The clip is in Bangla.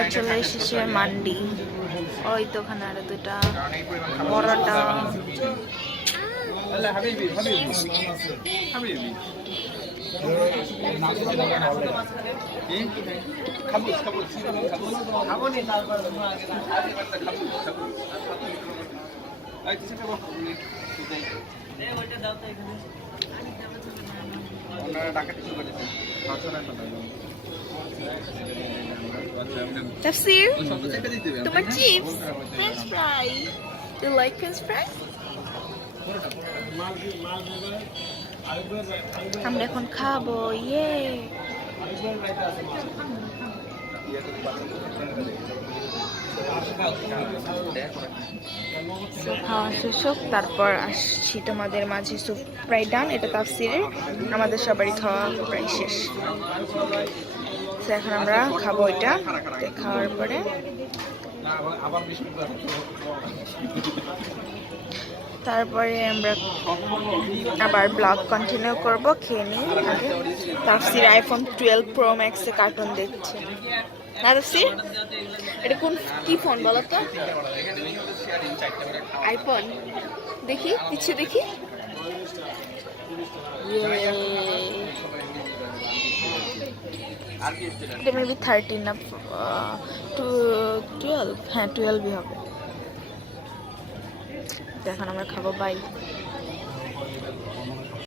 আবার চলে এসেছে মান্ডি। ওই তো ওখানে আরো দুটা পরোটা। তাফসীর, তোমার chips french fry, you like french fry? আমরা এখন খাবো, ইয়ে। খাওয়া শেষ হোক, তারপর আসছি তোমাদের মাঝে। স্যুপ প্রায় ডান, এটা তাফসীরের, আমাদের সবারই খাওয়া প্রায় শেষ। তো এখন আমরা খাবো এটা, খাওয়ার পরে তারপরে আমরা আবার ব্লগ কন্টিনিউ করব। খেয়ে নিই আগে। তাফসীর আইফোন 12 প্রো ম্যাক্সে কার্টুন দেখছে। না তাফসীর, এটা কোন কি ফোন বলো তো? আইফোন। দেখি পিছিয়ে দেখি। এটা মেবি 13 না 12। হ্যাঁ 12ই হবে। এখন আমরা খাবো। বাই।